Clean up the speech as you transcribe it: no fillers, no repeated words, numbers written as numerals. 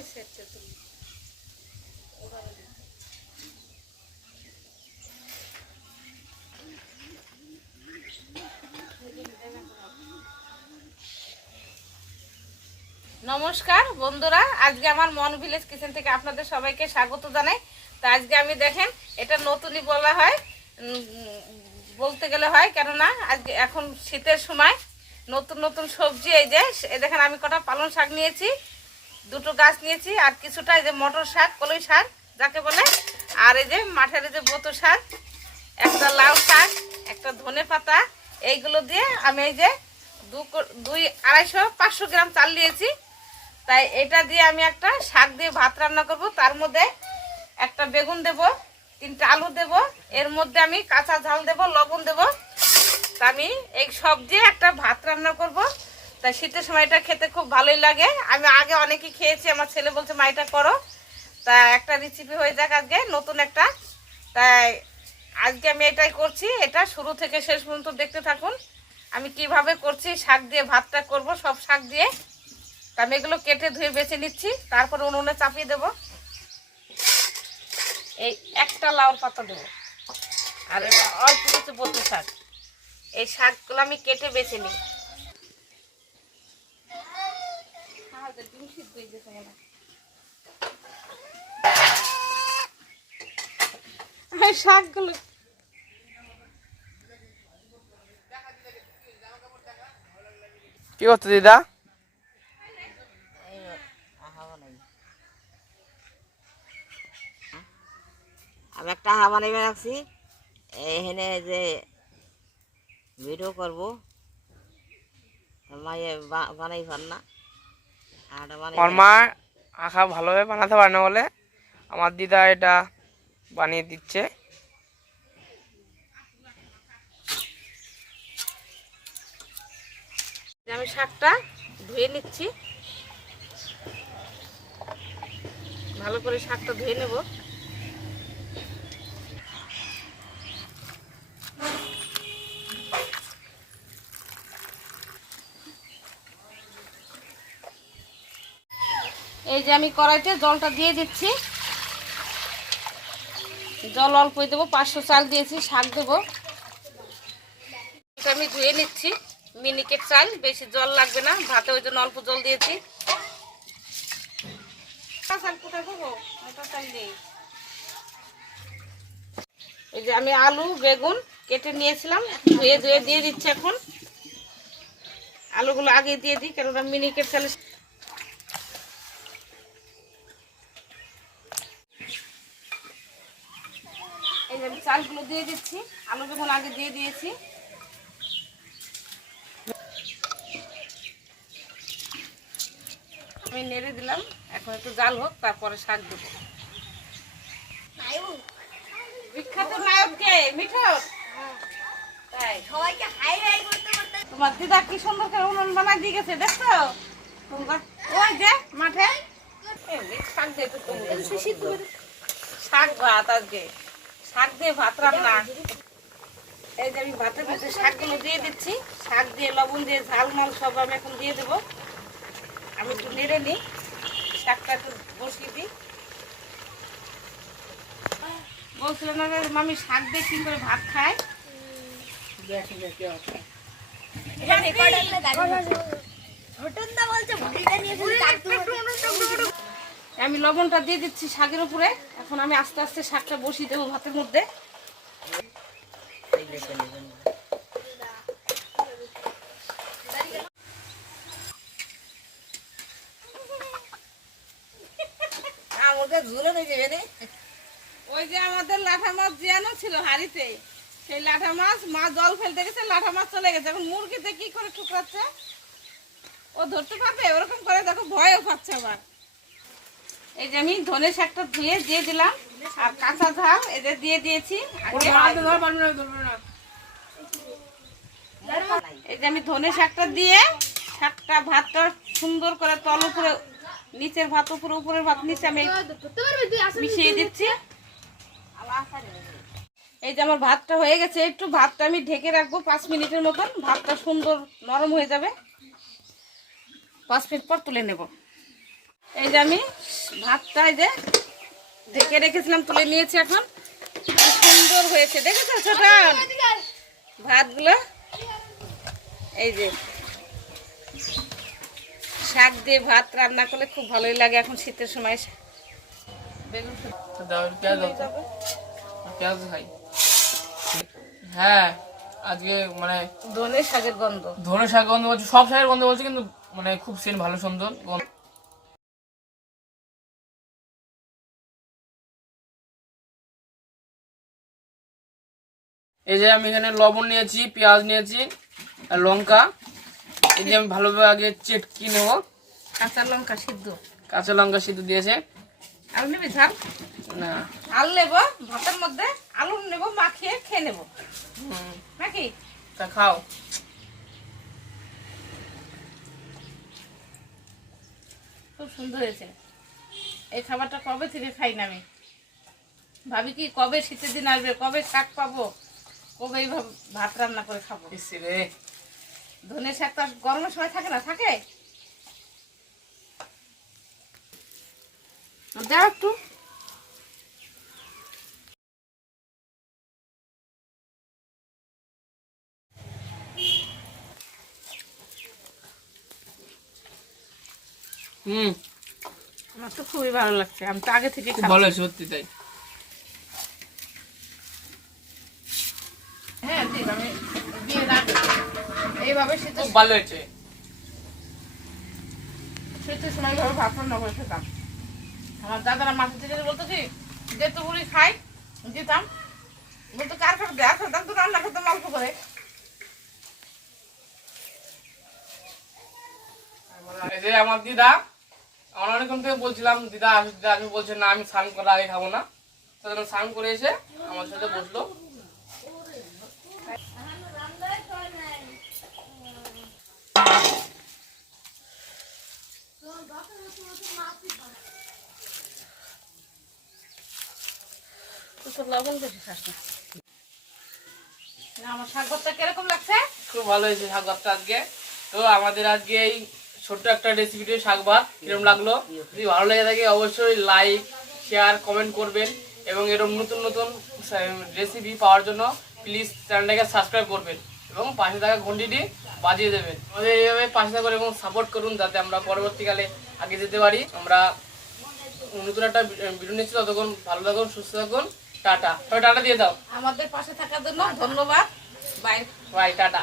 নমস্কার বন্ধুরা, আজকে আমার মন ভিলেজ কিচেন থেকে আপনাদের সবাইকে স্বাগত জানাই। তো আজকে আমি দেখেন এটা নতুনই বলা হয়, বলতে গেলে হয়, কেননা আজকে এখন শীতের সময় নতুন নতুন সবজি। এই যে দেখেন আমি কটা পালং শাক নিয়েছি, দুটো গাছ নিয়েছি, আর কিছুটা এই যে মটর শাক, কলই শাক যাকে বলে, আর এই যে মাঠের এই যে বতো শাক, একটা লাউ শাক, একটা ধনে পাতা, এইগুলো দিয়ে আমি এই যে 250-500 গ্রাম চাল নিয়েছি। তাই এটা দিয়ে আমি একটা শাক দিয়ে ভাত রান্না করব। তার মধ্যে একটা বেগুন দেব, 3টা আলু দেব, এর মধ্যে আমি কাঁচা ঝাল দেব, লবণ দেব। তা আমি এই সব দিয়ে একটা ভাত রান্না করব। তাই শীতের সময় এটা খেতে খুব ভালোই লাগে। আমি আগে অনেকেই খেয়েছি, আমার ছেলে বলছে মা এটা করো। তা একটা রেসিপি হয়ে যাক আজকে নতুন একটা। তাই আজকে আমি এটাই করছি, এটা শুরু থেকে শেষ পর্যন্ত দেখতে থাকুন আমি কিভাবে করছি। শাক দিয়ে ভাতটা করব, সব শাক দিয়ে। আমি এগুলো কেটে ধুয়ে বেছে নিচ্ছি, তারপর উনুনে চাপিয়ে দেব। এই একটা লাউর পাতা দেবো, আর এটা অল্প কিছু বলতে শাক। এই শাকগুলো আমি কেটে বেছে নিই। শাকগুলো কি করছো দিদা? আমি একটা হাওয়া নেমে রাখছি, এখানে যে ভিডিও করবো বানাই পার না। আমার মা আঁকা ভালোভাবে বানাতে পারে না বলে আমার দিদা এটা বানিয়ে দিচ্ছে। আমি শাকটা ধুয়ে নিচ্ছি, ভালো করে শাকটা ধুয়ে নেব। এই যে আমি কড়াইতে জলটা দিয়ে দিচ্ছি, জল অল্পই দেবো, 500 চাল দিয়েছি, শাক দেবো। এটা আমি ধুয়ে নিচ্ছি, মিনিকেট চাল, বেশি জল লাগবে না ভাতে, ওই জন্য অল্প জল দিয়েছি। এই যে আমি আলু বেগুন কেটে নিয়েছিলাম, ধুয়ে ধুয়ে দিয়ে দিচ্ছি। এখন আলুগুলো আগে দিয়ে দিই, কেননা মিনিকেট চালে। এই যে আমি চালগুলো দিয়ে দিচ্ছি, আলু বেগুন আগে দিয়ে দিয়েছি। আমি নেড়ে দিলাম, এখন একটু জাল হোক, তারপরে শাক দেবো। বিখ্যাত নায়ক কে? মিঠত। তাই সবাইকে হাই হাই করতে করতে তোমার দিদা কি সুন্দর করে উনুন বানাই দিয়ে গেছে, দেখছো? ওই যে মাঠে শাক দিয়ে শাক ভাত, আজকে শাক দিয়ে ভাত রান্না। এই যে আমি ভাতের মধ্যে শাকগুলো দিয়ে দিচ্ছি, শাক দিয়ে লবণ দিয়ে ঝাল মাল সব আমি এখন দিয়ে দেবো। আমি একটু নেড়ে নিই, শাকটা একটু বসিয়ে দিই। বলছিলাম না মামি শাক দিয়ে কি করে ভাত খায়। আমি লবণটা দিয়ে দিচ্ছি শাকের উপরে। এখন আমি আস্তে আস্তে শাকটা বসিয়ে দেবো ভাতের মধ্যে। ওই যে আমাদের লাঠা মাছ জিয়ানো ছিল হাড়িতে, সেই লাঠা মাছ মা জল ফেলতে গেছে, লাঠা মাছ চলে গেছে। এখন মুরগিতে কি করে ঠুকরাচ্ছে, ও ধরতে পারবে? ওরকম করে দেখো, ভয়ও পাচ্ছে আবার। এই যে আমি ধনে শাকটা ধুয়ে দিয়ে দিলাম, আর কাঁচা ঝাল এদের দিয়ে দিয়েছি। এই যে আমি ধনে শাকটা দিয়ে শাকটা ভাতটা সুন্দর করে তল উপরে, নিচের ভাত উপরে, উপরের ভাত নিচে আমি মিশিয়ে দিচ্ছি। এই যে আমার ভাতটা হয়ে গেছে, একটু ভাতটা আমি ঢেকে রাখবো 5 মিনিটের মতন, ভাতটা সুন্দর নরম হয়ে যাবে। 5 মিনিট পর তুলে নেব। এই যে আমি ভাতটা এই যে ঢেকে রেখেছিলাম, তুলে নিয়েছি। এখন কি সুন্দর হয়েছে, দেখেছো ছোটান ভাতগুলো? এই যে শাক দিয়ে ভাত রান্না করলে খুব ভালোই লাগে এখন শীতের সময়। বেগুন পেঁয়াজ খাই। হ্যাঁ, আজকে মানে ধনে শাকের গন্ধ, ধনে শাক গন্ধ বলছে, সব শাকের গন্ধ বলছে, কিন্তু মানে খুব সেন ভালো সুন্দর গন্ধ। এই যে আমি এখানে লবণ নিয়েছি, পেঁয়াজ নিয়েছি আর লঙ্কা। এই যে আমি ভালোভাবে আগে চেটকি নেবো। কাঁচা লঙ্কা সিদ্ধ, কাঁচা লঙ্কা সিদ্ধ দিয়েছে। আলু নেবি ঝাল? না, আলু নেবো ভাতের মধ্যে, আলু নেবো মাখিয়ে খেয়ে নেবো নাকি? তা খাও। খুব সুন্দর হয়েছে। এই খাবারটা কবে থেকে খাই না আমি, ভাবি কি কবে শীতের দিন আসবে, কবে শাক পাবো, কবে এইভাবে ভাত রান্না করে খাবো। রে, ধনে শাক তো আর গরমের সময় থাকে না, থাকে? দাও একটু। আমার তো খুবই ভালো লাগছে, আমি তো আগে থেকে খুব ভালো হয়েছে সত্যি তাই। হ্যাঁ ঠিক, আমি দিয়ে রাখি এইভাবে শীতের খুব ভালো হয়েছে। শীতের সময় এইভাবে ভাত রান্না করে খেতাম। আমার দাদারা মাঠে থেকে বলতো কি যে তো বুড়ি খাই, দিতাম, বলতো কার কার দেয় খেতাম, তো রান্না খেতাম অল্প করে। এই যে আমার দিদা, আমার অনেকক্ষণ থেকে বলছিলাম দিদা আসো, দিদা আসো, বলছে না আমি স্নান করার আগে খাবো না। তো স্নান করে এসে আমার সাথে বসলো। তো লবণ বেশি খাস না। আমার শাক ভর্তা কিরকম লাগছে? খুব ভালো হয়েছে শাক ভাতটা আজকে। তো আমাদের আজকে এই ছোট্ট একটা রেসিপিতে শাক ভাত কিরকম লাগলো, যদি ভালো লেগে থাকে অবশ্যই লাইক, শেয়ার, কমেন্ট করবেন। এবং এরকম নতুন নতুন রেসিপি পাওয়ার জন্য প্লিজ চ্যানেলটাকে সাবস্ক্রাইব করবেন এবং পাশে থাকা ঘন্টিটি বাজিয়ে দেবেন। আমাদের এইভাবে পাশে থাকুন এবং সাপোর্ট করুন, যাতে আমরা পরবর্তীকালে আগে যেতে পারি। আমরা নতুন একটা ভিডিও নিচ্ছি, ততক্ষণ ভালো থাকুন, সুস্থ থাকুন। টাটা, টাটা দিয়ে দাও। আমাদের পাশে থাকার জন্য ধন্যবাদ। Bye bye, tata.